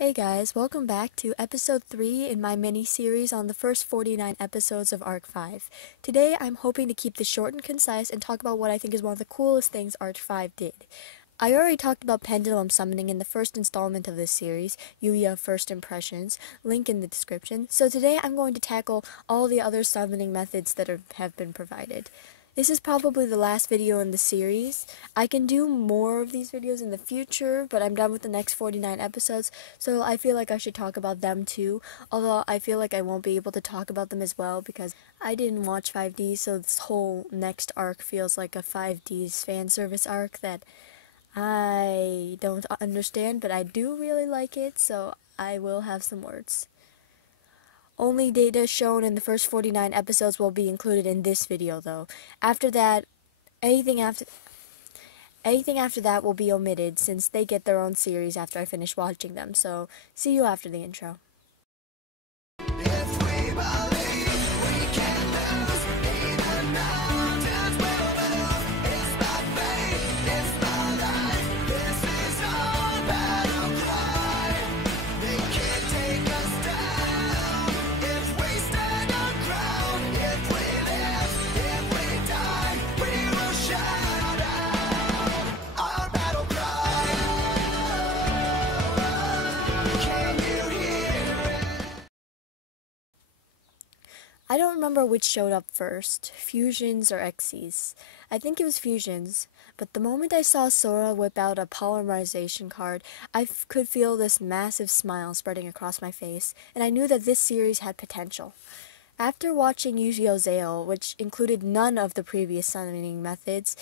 Hey guys, welcome back to episode 3 in my mini-series on the first 49 episodes of Arc 5. Today I'm hoping to keep this short and concise and talk about what I think is one of the coolest things Arc 5 did. I already talked about pendulum summoning in the first installment of this series, Yuya First Impressions, link in the description, so today I'm going to tackle all the other summoning methods that have been provided. This is probably the last video in the series. I can do more of these videos in the future, but I'm done with the next 49 episodes, so I feel like I should talk about them too, although I feel like I won't be able to talk about them as well because I didn't watch 5D, so this whole next arc feels like a 5D's fan service arc that I don't understand, but I do really like it, so I will have some words. Only data shown in the first 49 episodes will be included in this video, though. After that, anything after that will be omitted since they get their own series after I finish watching them, so see you after the intro. I don't remember which showed up first, fusions or Xyz. I think it was fusions, but the moment I saw Sora whip out a polymerization card, I could feel this massive smile spreading across my face, and I knew that this series had potential. After watching YGO Zale, which included none of the previous summoning methods,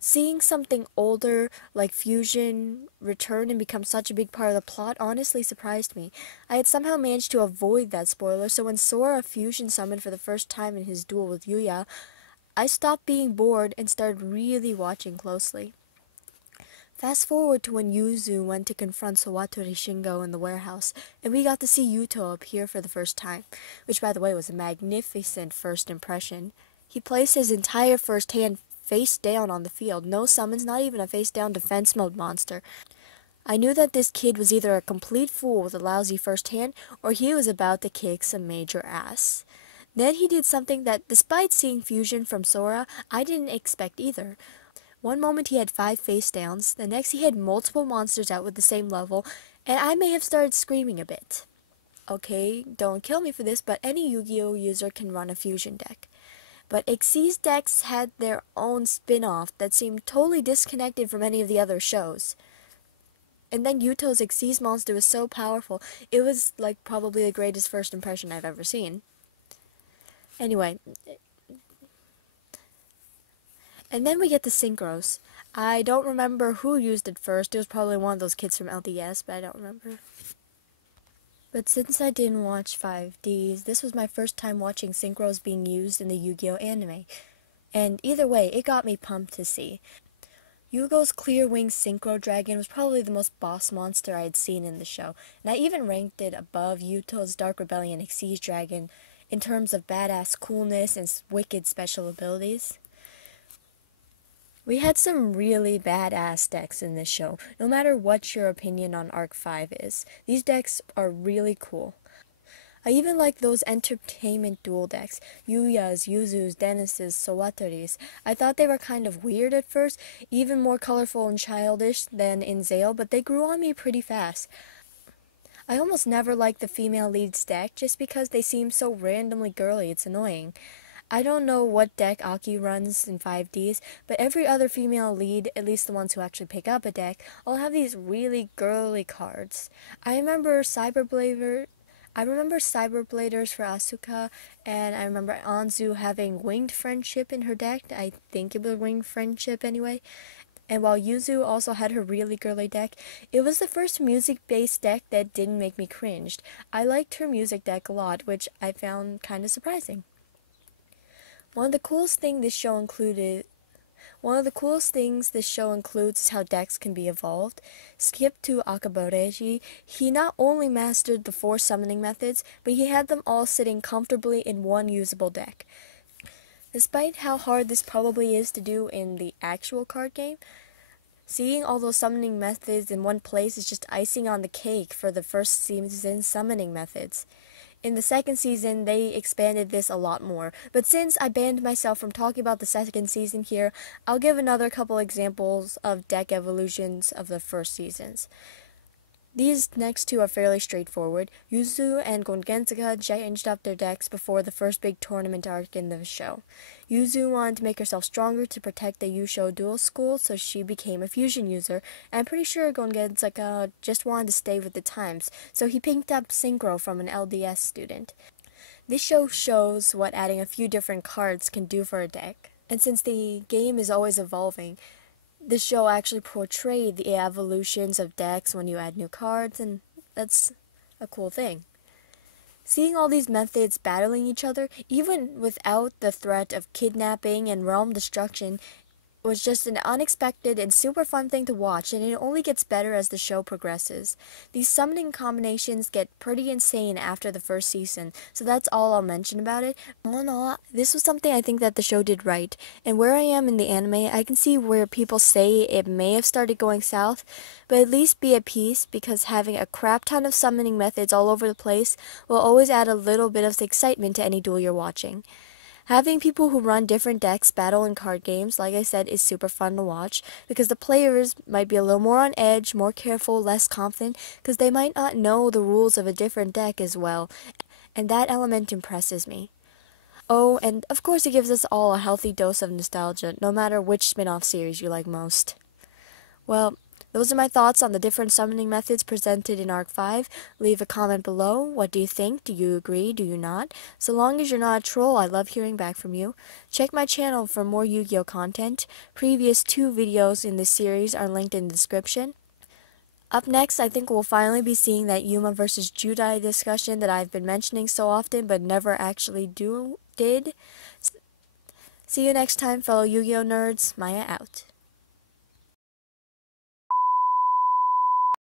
seeing something older, like fusion, return and become such a big part of the plot honestly surprised me. I had somehow managed to avoid that spoiler, so when Sora fusion summoned for the first time in his duel with Yuya, I stopped being bored and started really watching closely. Fast forward to when Yuzu went to confront Sawatari Shingo in the warehouse, and we got to see Yuto appear for the first time, which by the way was a magnificent first impression. He placed his entire first hand face down on the field, no summons, not even a face down defense mode monster. I knew that this kid was either a complete fool with a lousy first hand, or he was about to kick some major ass. Then he did something that, despite seeing fusion from Sora, I didn't expect either. One moment he had 5 face downs, the next he had multiple monsters out with the same level, and I may have started screaming a bit. Okay, don't kill me for this, but any Yu-Gi-Oh user can run a fusion deck. But Xyz decks had their own spin-off that seemed totally disconnected from any of the other shows. And then Yuto's Xyz monster was so powerful, it was like probably the greatest first impression I've ever seen. Anyway, and then we get the Synchros. I don't remember who used it first. It was probably one of those kids from LDS, but I don't remember. But since I didn't watch 5Ds, this was my first time watching Synchros being used in the Yu-Gi-Oh anime. And either way, it got me pumped to see. Yugo's Clear Wing Synchro Dragon was probably the most boss monster I had seen in the show, and I even ranked it above Yuto's Dark Rebellion Xyz Dragon in terms of badass coolness and wicked special abilities. We had some really badass decks in this show, no matter what your opinion on Arc 5 is. These decks are really cool. I even like those entertainment duel decks, Yuya's, Yuzu's, Dennis's, Sawatari's. I thought they were kind of weird at first, even more colorful and childish than in Zale, but they grew on me pretty fast. I almost never liked the female leads deck just because they seem so randomly girly, it's annoying. I don't know what deck Aki runs in 5Ds, but every other female lead, at least the ones who actually pick up a deck, all have these really girly cards. I remember Cyberbladers for Asuka, and I remember Anzu having Winged Friendship in her deck. I think it was Winged Friendship anyway. And while Yuzu also had her really girly deck, it was the first music-based deck that didn't make me cringe. I liked her music deck a lot, which I found kind of surprising. One of the coolest things this show includes is how decks can be evolved. Skip to Akaboreji, he not only mastered the 4 summoning methods, but he had them all sitting comfortably in one usable deck. Despite how hard this probably is to do in the actual card game, Seeing all those summoning methods in one place is just icing on the cake for the first season summoning methods. In the second season, they expanded this a lot more, but since I banned myself from talking about the second season here, I'll give another couple examples of deck evolutions of the first seasons. These next two are fairly straightforward. Yuzu and Gongensaka changed up their decks before the first big tournament arc in the show. Yuzu wanted to make herself stronger to protect the Yusho dual school, so she became a fusion user, and I'm pretty sure Gongensaka just wanted to stay with the times, so he picked up Synchro from an LDS student. This show shows what adding a few different cards can do for a deck. And since the game is always evolving, this show actually portrayed the evolutions of decks when you add new cards, and that's a cool thing. Seeing all these methods battling each other, even without the threat of kidnapping and realm destruction, was just an unexpected and super fun thing to watch, and it only gets better as the show progresses. These summoning combinations get pretty insane after the first season, so that's all I'll mention about it. All in all, this was something I think that the show did right, and where I am in the anime, I can see where people say it may have started going south, but at least be at peace, because having a crap ton of summoning methods all over the place will always add a little bit of excitement to any duel you're watching. Having people who run different decks battle in card games, like I said, is super fun to watch because the players might be a little more on edge, more careful, less confident, because they might not know the rules of a different deck as well, and that element impresses me. Oh, and of course it gives us all a healthy dose of nostalgia, no matter which spin-off series you like most. Well, those are my thoughts on the different summoning methods presented in Arc 5. Leave a comment below. What do you think? Do you agree? Do you not? So long as you're not a troll, I love hearing back from you. Check my channel for more Yu-Gi-Oh content. Previous 2 videos in this series are linked in the description. Up next, I think we'll finally be seeing that Yuma versus Judai discussion that I've been mentioning so often but never actually did. See you next time, fellow Yu-Gi-Oh nerds. Mya out.